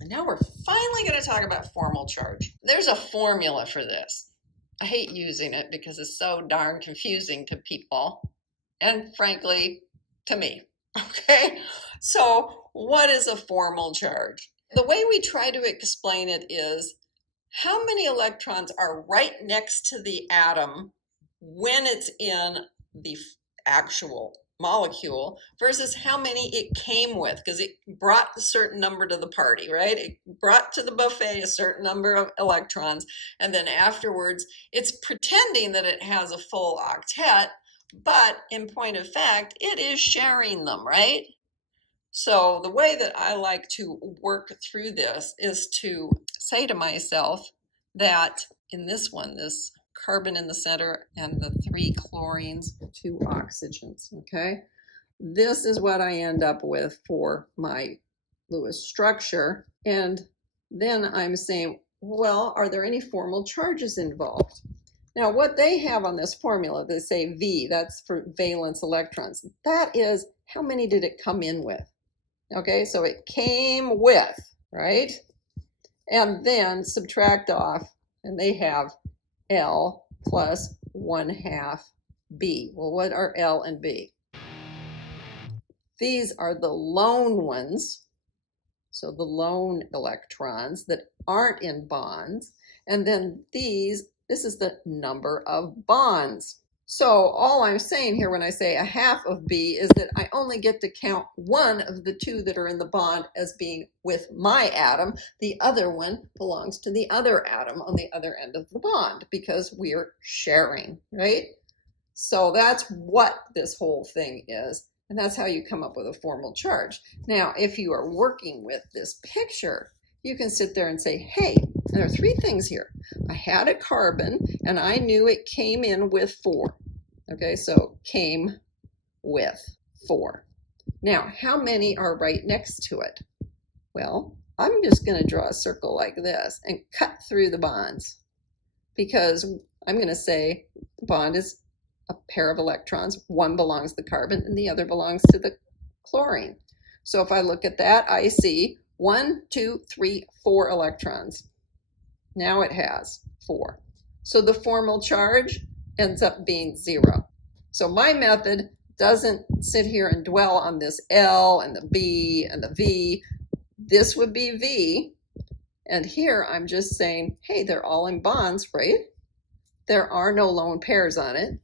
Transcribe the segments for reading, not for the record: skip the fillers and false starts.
And now we're finally going to talk about formal charge. There's a formula for this. I hate using it because it's so darn confusing to people and frankly to me. Okay, so what is a formal charge? The way we try to explain it is how many electrons are right next to the atom when it's in the actual molecule versus how many it came with, because it brought a certain number to the party, right? It brought to the buffet a certain number of electrons, and then afterwards it's pretending that it has a full octet, but in point of fact, it is sharing them, right? So the way that I like to work through this is to say to myself that in this one, this carbon in the center and the 3 chlorines, 2 oxygens, okay? This is what I end up with for my Lewis structure. And then I'm saying, well, are there any formal charges involved? Now, what they have on this formula, they say V, that's for valence electrons. That is, how many did it come in with? Okay, so it came with, right? And then subtract off, and they have L plus 1/2 B. Well, what are L and B? These are the lone ones, so the lone electrons that aren't in bonds. And then this is the number of bonds. So all I'm saying here when I say 1/2 of B is that I only get to count one of the 2 that are in the bond as being with my atom. The other one belongs to the other atom on the other end of the bond because we're sharing, right? So that's what this whole thing is. And that's how you come up with a formal charge. Now, if you are working with this picture, you can sit there and say, hey, there are 3 things here. I had a carbon and I knew it came in with 4. Okay, so came with 4. Now, how many are right next to it? Well, I'm just going to draw a circle like this and cut through the bonds because I'm going to say the bond is a pair of electrons. One belongs to the carbon and the other belongs to the chlorine. So if I look at that, I see 1, 2, 3, 4 electrons. Now it has 4. So the formal charge ends up being 0. So my method doesn't sit here and dwell on this L and the B and the V. This would be V. And here I'm just saying, hey, they're all in bonds, right? There are no lone pairs on it.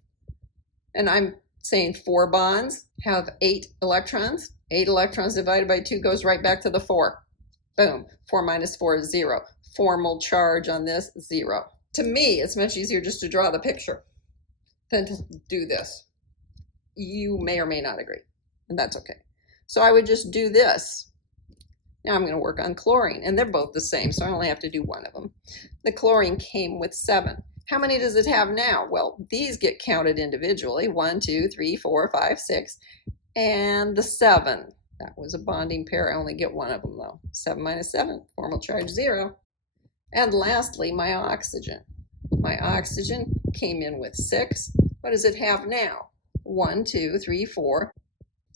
And I'm saying 4 bonds have 8 electrons. 8 electrons divided by 2 goes right back to the 4. Boom. 4 minus 4 is 0. Formal charge on this, 0. To me, it's much easier just to draw the picture than to do this. You may or may not agree, and that's okay. So I would just do this. Now I'm going to work on chlorine, and they're both the same, so I only have to do one of them. The chlorine came with 7. How many does it have now? Well, these get counted individually. 1, 2, 3, 4, 5, 6, and the 7. That was a bonding pair. I only get one of them, though. 7 minus 7, formal charge 0. And lastly, my oxygen. My oxygen came in with 6. What does it have now? 1, 2, 3, 4,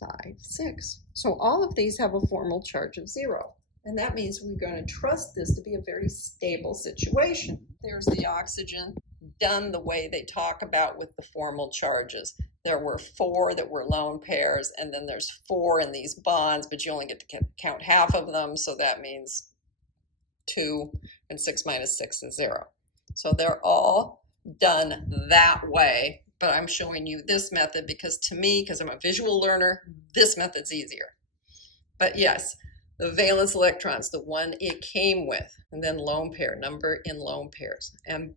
5, 6. So all of these have a formal charge of 0. And that means we're going to trust this to be a very stable situation. There's the oxygen done the way they talk about with the formal charges. There were 4 that were lone pairs, and then there's 4 in these bonds, but you only get to count half of them, so that means 2, and 6 minus 6 is 0. So they're all done that way, but I'm showing you this method because to me, because I'm a visual learner, this method's easier. But yes, the valence electrons, the one it came with, and then lone pair, number in lone pairs. And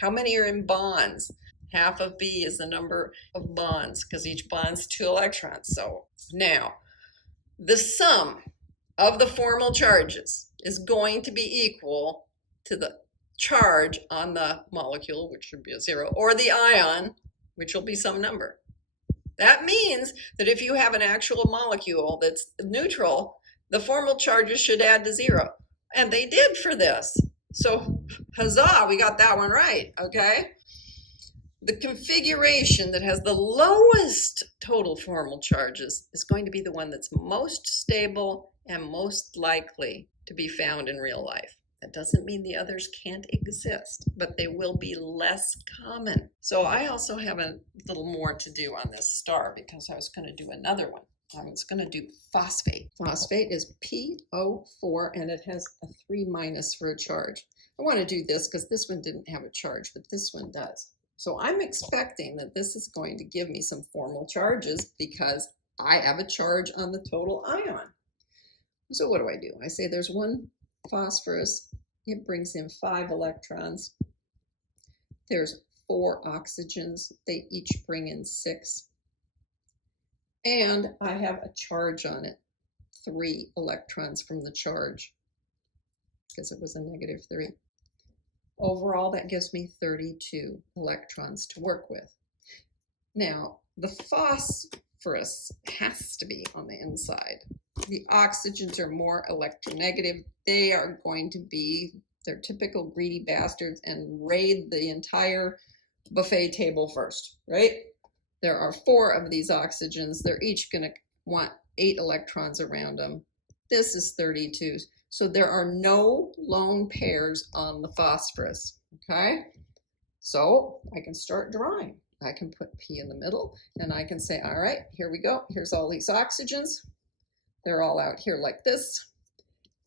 how many are in bonds? Half of B is the number of bonds because each bond's 2 electrons. So now, the sum of the formal charges is going to be equal to the charge on the molecule, which should be a 0, or the ion, which will be some number. That means that if you have an actual molecule that's neutral, the formal charges should add to 0. And they did for this. So huzzah, we got that one right, okay? The configuration that has the lowest total formal charges is going to be the one that's most stable and most likely to be found in real life. That doesn't mean the others can't exist, but they will be less common. So I also have a little more to do on this star because I was going to do another one. I was going to do phosphate. Phosphate is PO4 and it has a 3 minus for a charge. I want to do this because this one didn't have a charge, but this one does. So I'm expecting that this is going to give me some formal charges because I have a charge on the total ion. So what do? I say there's one phosphorus. It brings in 5 electrons. There's 4 oxygens. They each bring in 6. And I have a charge on it, 3 electrons from the charge because it was a -3. Overall, that gives me 32 electrons to work with. Now, the phosphorus has to be on the inside. The oxygens are more electronegative. They are going to be their typical greedy bastards and raid the entire buffet table first, right? There are 4 of these oxygens. They're each going to want 8 electrons around them. This is 32. So there are no lone pairs on the phosphorus, okay? So I can start drawing. I can put P in the middle and I can say, all right, here we go. Here's all these oxygens. They're all out here like this.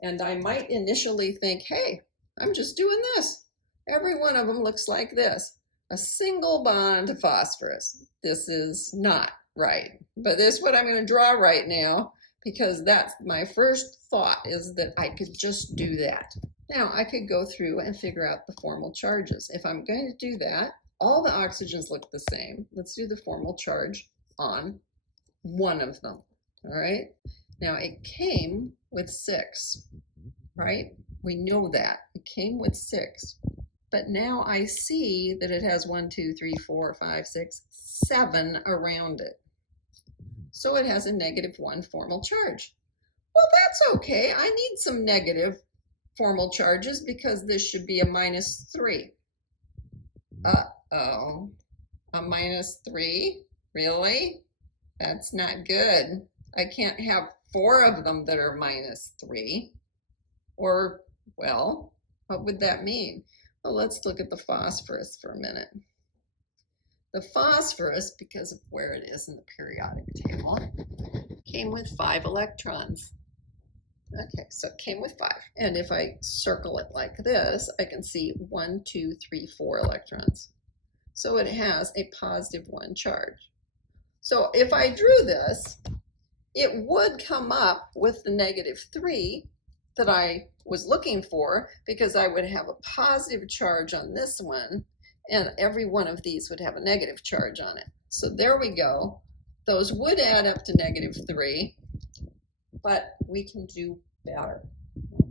And I might initially think, hey, I'm just doing this. Every one of them looks like this. A single bond to phosphorus. This is not right. But this is what I'm going to draw right now because that's my first thought is that I could just do that. Now I could go through and figure out the formal charges. If I'm going to do that, all the oxygens look the same. Let's do the formal charge on one of them, all right? Now it came with 6, right? We know that. It came with 6. But now I see that it has 1, 2, 3, 4, 5, 6, 7 around it. So it has a -1 formal charge. Well, that's okay. I need some negative formal charges because this should be a -3. Uh-oh, a -3? Really? That's not good. I can't have 4 of them that are -3. Or, well, what would that mean? Well, let's look at the phosphorus for a minute. The phosphorus, because of where it is in the periodic table, came with 5 electrons. Okay, so it came with 5. And if I circle it like this, I can see 1, 2, 3, 4 electrons. So it has a +1 charge. So if I drew this, it would come up with the -3 that I was looking for because I would have a positive charge on this one and every one of these would have a negative charge on it. So there we go. Those would add up to -3, but we can do better,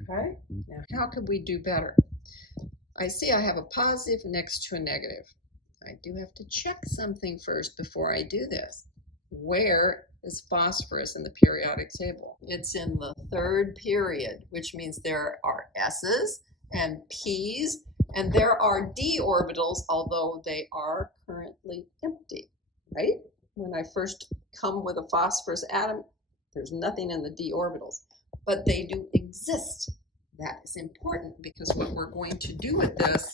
okay? Now, how could we do better? I see I have a positive next to a negative. I do have to check something first before I do this. Where is phosphorus in the periodic table? It's in the 3rd period, which means there are S's and P's, and there are d orbitals, although they are currently empty, right? When I first come with a phosphorus atom, there's nothing in the d orbitals, but they do exist. That is important because what we're going to do with this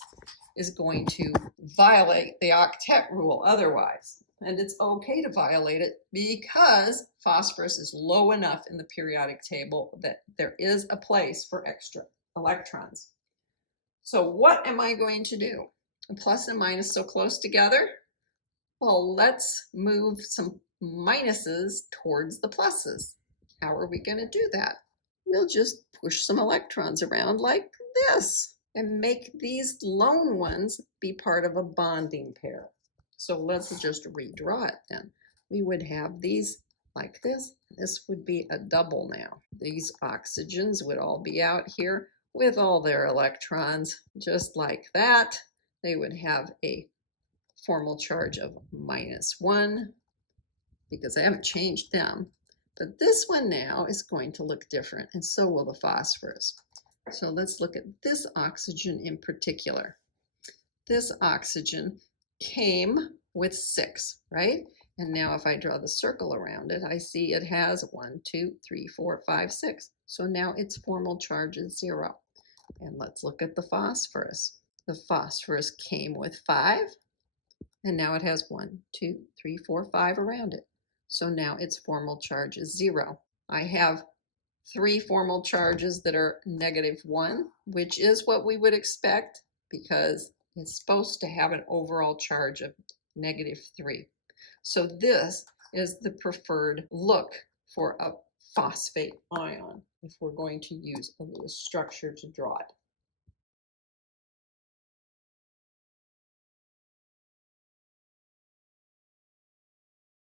is going to violate the octet rule otherwise. And it's okay to violate it because phosphorus is low enough in the periodic table that there is a place for extra electrons. So what am I going to do? A plus and minus so close together? Well, let's move some minuses towards the pluses. How are we going to do that? We'll just push some electrons around like this and make these lone ones be part of a bonding pair. So let's just redraw it then. We would have these like this. This would be a double now. These oxygens would all be out here with all their electrons, just like that. They would have a formal charge of -1 because I haven't changed them. But this one now is going to look different, and so will the phosphorus. So let's look at this oxygen in particular. This oxygen came with 6, right? And now if I draw the circle around it, I see it has 1, 2, 3, 4, 5, 6. So now its formal charge is 0. And let's look at the phosphorus. The phosphorus came with 5, and now it has 1, 2, 3, 4, 5 around it. So now its formal charge is 0. I have 3 formal charges that are -1, which is what we would expect because it's supposed to have an overall charge of -3. So this is the preferred look for a phosphate ion if we're going to use a Lewis structure to draw it.